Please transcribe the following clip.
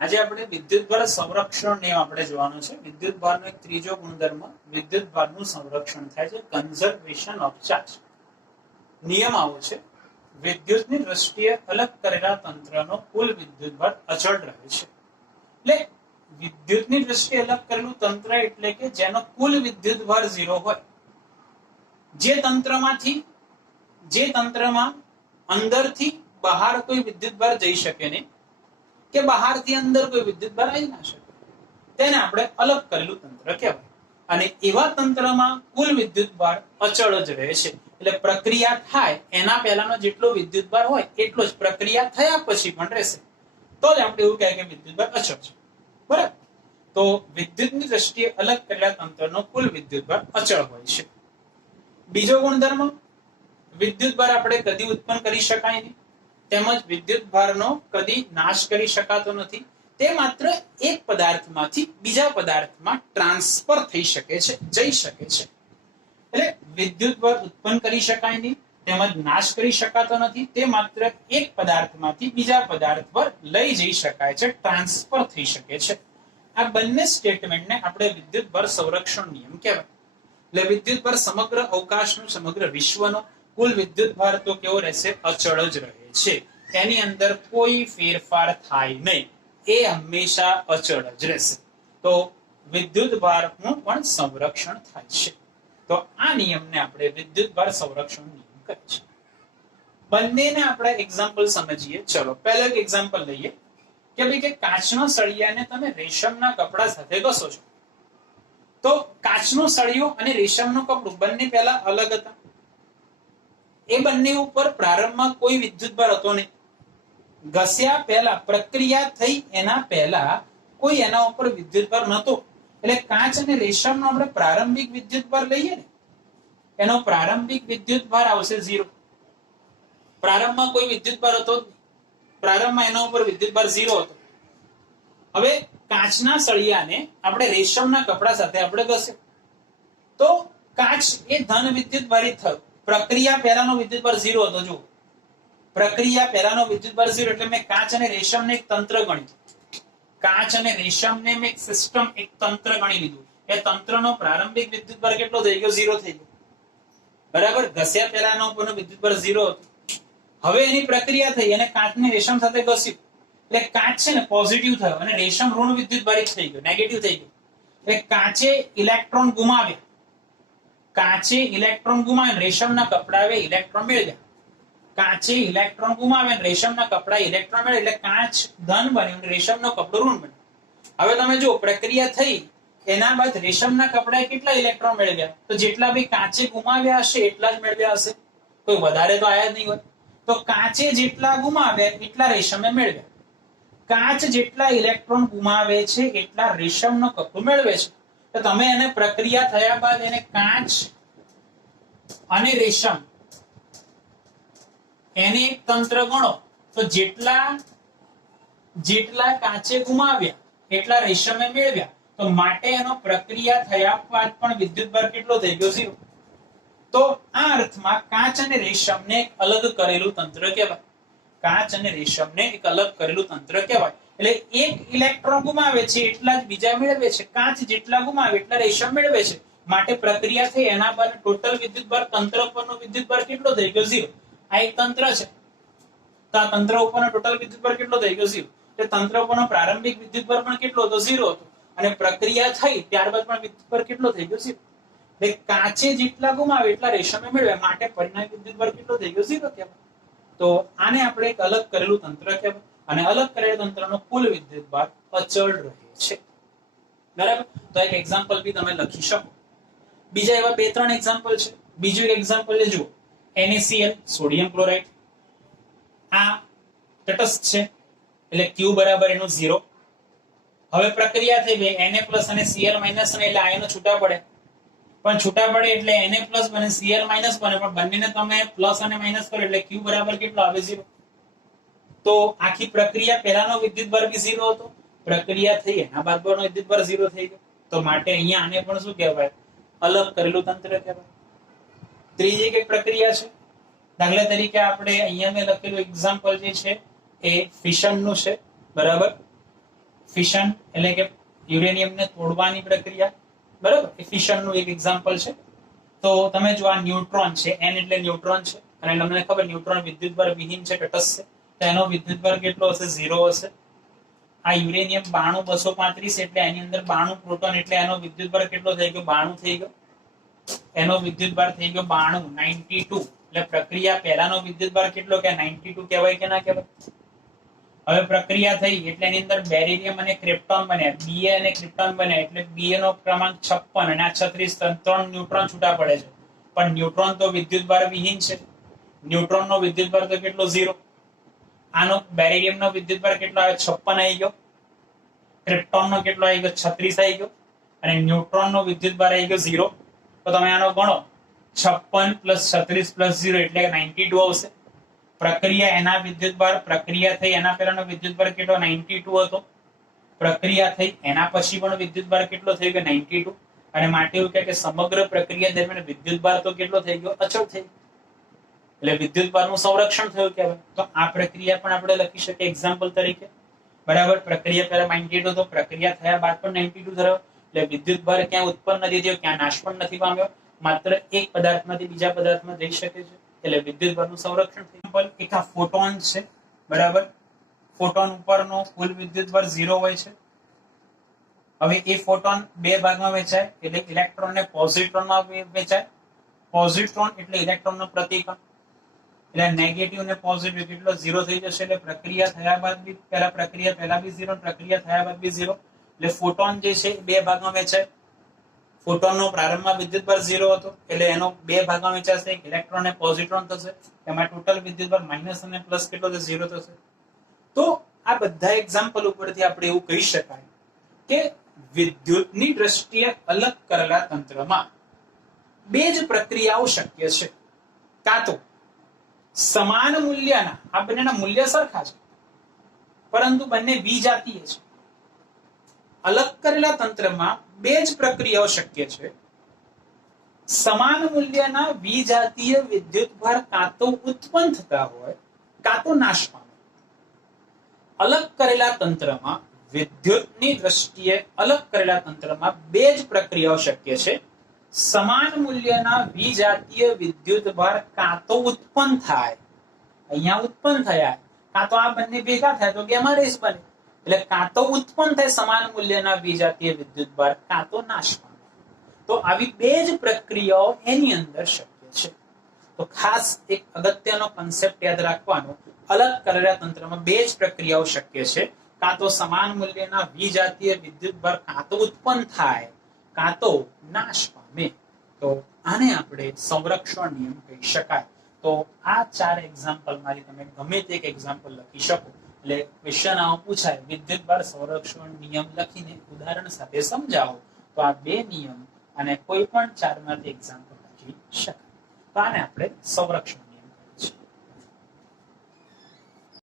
આજે આપણે વિદ્યુતભાર સંરક્ષણ નિયમ આપણે જોવાનો છે. વિદ્યુતભારનો એક ત્રીજો ગુણધર્મ વિદ્યુતભારનું સંરક્ષણ થાય છે, કન્ઝર્વેશન ઓફ ચાર્જ. નિયમ આવો છે, વિદ્યુતની દ્રષ્ટિએ અલગ કરેલા તંત્રનો કુલ વિદ્યુતભાર અચળ રહે છે. એટલે વિદ્યુતની દ્રષ્ટિએ અલગ કરેલું તંત્ર એટલે કે જેનો કુલ વિદ્યુતભાર 0 હોય. જે તંત્રમાં અંદરથી બહાર કોઈ વિદ્યુતભાર જઈ શકે નહીં કે બહારથી અંદર કોઈ વિદ્યુતભાર આવી ના શકે, તેને આપણે અલગ કરેલું તંત્ર કહેવાય. અને એવા તંત્રમાં કુલ વિદ્યુતભાર અચળ જ રહે છે. એટલે પ્રક્રિયા થાય એના પહેલાનો જેટલો વિદ્યુતભાર હોય એટલો જ પ્રક્રિયા થયા પછી પણ રહેશે. તો જ આપણે એવું કહે કે વિદ્યુતભાર અચળ છે. બરાબર? તો વિદ્યુતની દ્રષ્ટિએ અલગ કરેલા તંત્રનો કુલ વિદ્યુતભાર અચળ હોય છે. બીજો ગુણધર્મ, વિદ્યુતભાર આપણે કદી ઉત્પન્ન કરી શકાય નહીં, તેમજ વિદ્યુતભારનો કદી નાશ કરી શકાતો નથી. તે માત્ર એક પદાર્થમાંથી બીજા પદાર્થમાં ટ્રાન્સફર થઈ શકે છે, જઈ શકે છે. એટલે વિદ્યુતભાર ઉત્પન્ન કરી શકાય નહીં તેમજ નાશ કરી શકાતો નથી. તે માત્ર એક પદાર્થમાંથી બીજા પદાર્થ પર લઈ જઈ શકાય છે, ટ્રાન્સફર થઈ શકે છે. આ બંને સ્ટેટમેન્ટને આપણે વિદ્યુતભાર સંરક્ષણ નિયમ કહેવાય. એટલે વિદ્યુતભાર સમગ્ર અવકાશનો, સમગ્ર વિશ્વનો કુલ વિદ્યુતભાર તો કેવો રહેશે? અચળ જ રહે છે. એની અંદર કોઈ ફેરફાર થાય નહીં, એ હંમેશા અચળ જ રહેશે. તો વિદ્યુતભારનું પણ સંરક્ષણ થાય છે. તો આ નિયમને આપણે વિદ્યુતભાર સંરક્ષણ નિયમ કહે છે. બંનેને આપણે એક્ઝામ્પલ સમજીએ. ચલો પહેલો એક એક્ઝામ્પલ લઈએ કે ભાઈ કે કાચના સળિયાને તમે રેશમના કપડા સાથે ઘસો છો. તો કાચનો સળિયો અને રેશમનું કપડું બંને પહેલા અલગ હતા. એ બંને ઉપર પ્રારંભમાં કોઈ વિદ્યુતભાર હતો નહીં. ઘસ્યા પહેલા, પ્રક્રિયા થઈ એના પહેલા કોઈ એના ઉપર વિદ્યુતભાર નહોતો. એટલે કાચ અને રેશમનો આપણે પ્રારંભિક વિદ્યુતભાર લઈએ ને, એનો પ્રારંભિક વિદ્યુતભાર આવશે 0. પ્રારંભમાં કોઈ વિદ્યુતભાર હતો, પ્રારંભમાં એના ઉપર વિદ્યુતભાર 0 હતો. હવે કાચના સળિયાને આપણે રેશમના કપડા સાથે આપણે ઘસ્યો તો કાચ એ ધન વિદ્યુતભારિત થયો. પ્રક્રિયા પહેલાનો વિદ્યુતભાર 0 હતો. જુઓ, પ્રક્રિયા પહેલાનો વિદ્યુતભાર 0 એટલે મેં કાચ અને રેશમને એક તંત્ર ગણ્યું. કાચ અને રેશમને મેં એક સિસ્ટમ, એક તંત્ર ગણી લીધું. એ તંત્રનો પ્રારંભિક વિદ્યુતભાર કેટલો થઈ ગયો? 0 થઈ ગયો. બરાબર? ઘસ્યા પહેલાનો વિદ્યુતભાર 0 હતો. હવે એની પ્રક્રિયા થઈ અને કાચને રેશમ સાથે ઘસ્યું એટલે કાચ છે ને પોઝિટિવ થયો અને રેશમ ઋણ વિદ્યુતભારિત થઈ ગયો, નેગેટિવ થઈ ગયો. એટલે કાચે ઇલેક્ટ્રોન ગુમાવ્યા. કાચે ઇલેક્ટ્રોન ગુમાવ્યા, રેશમના કપડાએ ઇલેક્ટ્રોન મેળવ્યા. કાચે ઇલેક્ટ્રોન ગુમાવ્યા, રેશમના કપડાએ ઇલેક્ટ્રોન મેળવ્યા. એટલે કાચ ધન બન્યું, રેશમનો કપડો ઋણ બન્યો. હવે તમે જો પ્રક્રિયા થઈ એના બાદ રેશમના કપડાએ કેટલા ઇલેક્ટ્રોન મેળવ્યા? તો જેટલા બી કાચે ગુમાવ્યા હશે એટલા જ મેળવ્યા હશે, કોઈ વધારે તો આયા જ નહીં હોય. તો કાચે જેટલા ગુમાવ્યા એટલા રેશમે મેળવ્યા. કાચ જેટલા ઇલેક્ટ્રોન ગુમાવે છે એટલા રેશમનો કપડો મેળવે છે. તો તમે એને પ્રક્રિયા થયા બાદ એને કાચ અને રેશમ એને એક તંત્ર ગણો તો જેટલા કાચે ગુમાવ્યા એટલા રેશમે મેળવ્યા. તો માટે એનો પ્રક્રિયા થયા બાદ પણ વિદ્યુતભાર કેટલો થઈ ગયો? 0. તો આ અર્થમાં કાચ અને રેશમને એક અલગ કરેલું તંત્ર કહેવાય. કાચ અને રેશમને એક અલગ કરેલું તંત્ર કહેવાય. એટલે એક ઇલેક્ટ્રોન ગુમાવે છે એટલા જ બીજા મેળવે છે. કાચ જેટલા ગુમાવે એટલા રેશમ મેળવે છે. માટે પ્રક્રિયા થઈ એના બાદ ટોટલ વિદ્યુતભાર, તંત્ર પરનો વિદ્યુતભાર કેટલો થઈ ગયો? 0. આ એક તંત્ર છે. તો આ તંત્ર ઉપરનો ટોટલ વિદ્યુતભાર કેટલો થઈ ગયો? 0. એટલે તંત્ર ઉપરનો પ્રારંભિક વિદ્યુતભાર પણ કેટલો હતો? 0 હતો. અને પ્રક્રિયા થઈ ત્યારબાદ પણ વિદ્યુતભાર કેટલો થઈ ગયો? 0. એટલે કાચે જેટલા ગુમાવે એટલા રેશમે મેળવ્યા. માટે પરિણામી વિદ્યુતભાર કેટલો થઈ ગયો? 0 કહેવાય. તો આને આપણે એક અલગ કરેલું તંત્ર કહેવાય. અને અલગ કરેલા તંત્રનો કુલ વિદ્યુતભાર અચળ રહે છે. બરાબર? તો એક એક્ઝામ્પલ બી તમે લખી શકો. બીજા એવા 2-3 એક્ઝામ્પલ છે. બીજું એક એક્ઝામ્પલ જુઓ, NaCl, સોડિયમ ક્લોરાઇડ. આ તટસ્થ છે એટલે Q બરાબર એનું 0. હવે પ્રક્રિયા થઈ ગઈ Na+ અને Cl- અને એટલે આયનો છૂટા પડે. પણ છૂટા પડે એટલે Na+ બને, Cl- બને. પણ બંનેને તમે પ્લસ અને માઇનસ કરો એટલે Q બરાબર કેટલો આવે? 0. તો આખી પ્રક્રિયા પહેલાનો વિદ્યુતભાર બી 0 હતો. પ્રક્રિયા થઈ એના બાદનો વિદ્યુતભાર 0 થઈ ગયો. તો માટે અહીંયા આને પણ શું કહેવાય? અલગ કરેલું તંત્ર કહેવાય. ત્રીજી એક પ્રક્રિયા છે. દાખલા તરીકે આપણે અહીંયા મેં લખેલું એક્ઝામ્પલ જે છે એ ફિશનનું છે. બરાબર? ફિશન એટલે કે યુરેનિયમને તોડવાની પ્રક્રિયા, બરાબર, એ ફિશનનું એક એક્ઝામ્પલ છે. તો તમે જો આ ન્યુટ્રોન છે, એન એટલે ન્યુટ્રોન છે, અને તમને ખબર ન્યુટ્રોન વિદ્યુતભાર વિહીન છે, તટસ્થ છે, તો એનો વિદ્યુતભાર કેટલો હશે? 0 હશે. આ યુરેનિયમ 92 235 એટલે એની અંદર 92 પ્રોટોન એટલે એનો વિદ્યુતભાર કેટલો થઈ ગયો? 92 થઈ ગયો. એનો વિદ્યુતભાર થઈ ગયો 92, 92. એટલે પ્રક્રિયા પહેલાનો વિદ્યુતભાર કેટલો કે 92 કહેવાય કે ના કહેવાય? હવે પ્રક્રિયા થઈ એટલે એની અંદર બેરિલિયમ અને ક્રિપ્ટોન બન્યા, Ba અને ક્રિપ્ટોન બન્યા, એટલે Ba નો ક્રમાંક 56 અને આ 36, 3 ન્યુટ્રોન છૂટા પડે છે. પણ ન્યુટ્રોન તો વિદ્યુતભાર વિહીન છે. ન્યુટ્રોનનો વિદ્યુતભાર તો કેટલો? 0. આનો બેરિલિયમનો વિદ્યુતભાર કેટલો આવે? 56 આવી ગયો. ક્રિપ્ટોનનો કેટલો આવી ગયો? 36 આવી ગયો. અને ન્યુટ્રોનનો વિદ્યુતભાર આવી ગયો 0. તો તમે આનો ગણો, 56 + 36 + 0 એટલે 92 આવશે. પ્રક્રિયા એના વિદ્યુતભાર, પ્રક્રિયા થઈ એના પહેલાનો વિદ્યુતભાર કેટલો? 92 હતો. પ્રક્રિયા થઈ એના પછી પણ વિદ્યુતભાર કેટલો થઈ ગયો? 92. અને માટે એવું કહે કે સમગ્ર પ્રક્રિયા દરમિયાન વિદ્યુતભાર તો કેટલો થઈ ગયો? અચળ થઈ ગયો. એટલે વિદ્યુતભારનું સંરક્ષણ થયું કહેવાય. તો આ પ્રક્રિયા પણ આપણે લખી શકીએ એક્ઝામ્પલ તરીકે, બરાબર. પ્રક્રિયા પહેલા 92 હતો, પ્રક્રિયા થયા બાદ પણ 92 થયો. એટલે વિદ્યુતભાર ક્યાં ઉત્પન્ન નથી થયો, ક્યાં નાશ પણ નથી પામ્યો, માત્ર એક પદાર્થમાંથી બીજા પદાર્થમાં જઈ શકે છે. એટલે વિદ્યુતભારનું સંરક્ષણ થયું. એક આ ફોટોન છે, બરાબર. ફોટોન ઉપરનો કુલ વિદ્યુતભાર 0 હોય છે. હવે એ ફોટોન બે ભાગમાં વહેંચાય, એટલે ઇલેક્ટ્રોન અને પોઝિટ્રોનમાં વહેંચાય. પોઝિટ્રોન એટલે ઇલેક્ટ્રોનનો પ્રતિકણ, એટલે નેગેટિવ અને પોઝિટિવ કેટલો? 0 થઈ જશે. એટલે પ્રક્રિયા થયા બાદ બી પ્રક્રિયા બી 0, પ્રક્રિયા થયા બાદ બી 0. એટલે ફોટોન જે છે બે ભાગમાં વહેંચાય. ફોટોનનો પ્રારંભમાં વિદ્યુતભાર 0 હતો, એટલે એનો બે ભાગમાં વહેંચાશે, ઇલેક્ટ્રોન અને પોઝિટ્રોન થશે. એમાં ટોટલ વિદ્યુતભાર માઇનસ અને પ્લસ કેટલો થશે? 0 થશે. તો આ બધા એક્ઝામ્પલ ઉપરથી આપણે એવું કહી શકાય કે વિદ્યુતની દ્રષ્ટિએ અલગ કરેલા તંત્રમાં બે જ પ્રક્રિયાઓ શક્ય છે. કાં તો સમાન મૂલ્યના, આ બંનેના મૂલ્ય સરખા છે પરંતુ બંને વિજાતીય છે. અલગ કરેલા તંત્રમાં બે જ પ્રક્રિયાઓ શક્ય છે. સમાન મૂલ્યના વિજાતીય વિદ્યુતભાર કાં તો ઉત્પન્ન થતા હોય કાં તો નાશ પામે. અલગ કરેલા તંત્રમાં, વિદ્યુતની દ્રષ્ટિએ અલગ કરેલા તંત્રમાં બે જ પ્રક્રિયાઓ શક્ય છે. સમાન મૂલ્યના વિજાતીય વિદ્યુતભાર કાં તો ઉત્પન્ન થાય, અહીંયા ઉત્પન્ન થયા, કાં તો આ બંને ભેગા થાય તો ગેમા રેસ બને. એટલે કાં તો ઉત્પન્ન થાય સમાન મૂલ્યના વિજાતીય વિદ્યુતભાર, કાં તો નાશ પામે. તો આવી બે જ પ્રક્રિયાઓ એની અંદર શક્ય છે. તો ખાસ એક અગત્યનો કન્સેપ્ટ યાદ રાખવાનો, અલગ કરેલા તંત્રમાં બે જ પ્રક્રિયાઓ શક્ય છે. કાં તો સમાન મૂલ્યના વિજાતીય વિદ્યુતભાર કાં તો ઉત્પન્ન થાય, કાં તો નાશ પામે. તો આને આપણે સંરક્ષણ નિયમ કહી શકાય. તો આ 4 એક્ઝામ્પલમાંથી તમે ગમે તે એક એક્ઝામ્પલ લખી શકો. એટલે ક્વેશ્ચન આવો પૂછાય, વિદ્યુતભાર સંરક્ષણ નિયમ લખીને ઉદાહરણ સાથે સમજાવો, તો આ બે નિયમ અને કોઈ પણ 4માંથી એક્ઝામ્પલ લખી શકાય. તો આને આપણે સંરક્ષણ